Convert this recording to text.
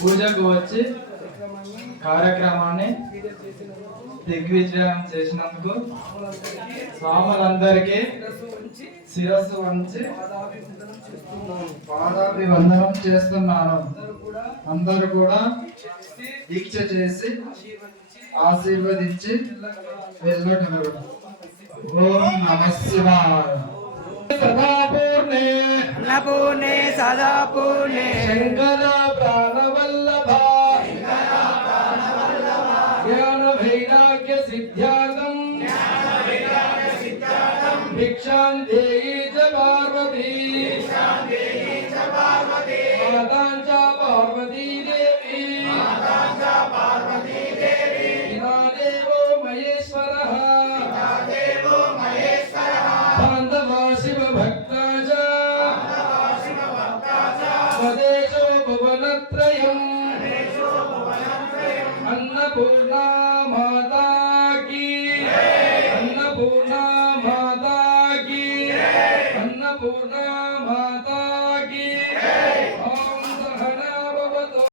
పూజకు వచ్చి కార్యక్రమాన్ని దిగ్విజయం చేసినందుకు స్వాములందరికీ శిరస్సు వంచి పాదాభివందనం చేస్తున్నాను. అందరూ కూడా దీక్ష చేసి ఆశీర్వదించి వెళ్ళగలరు. ఓం నమః శివాయ. పూర్ణే సదా పూర్ణే శంకర ప్రాణవల్లభ జ్ఞాన వైరాగ్య సిద్ధ్యార్థం భిక్షాం దేహి చ పార్వతీ మాతాం చ పార్వతీ దేవి పితా దేవో మహేశ్వరః బాంధవా శివ భక్తా చ స్వదేశో భువనత్రయం अन्नपूर्णा माता की अन्नपूर्णा माता की अन्नपूर्णा माता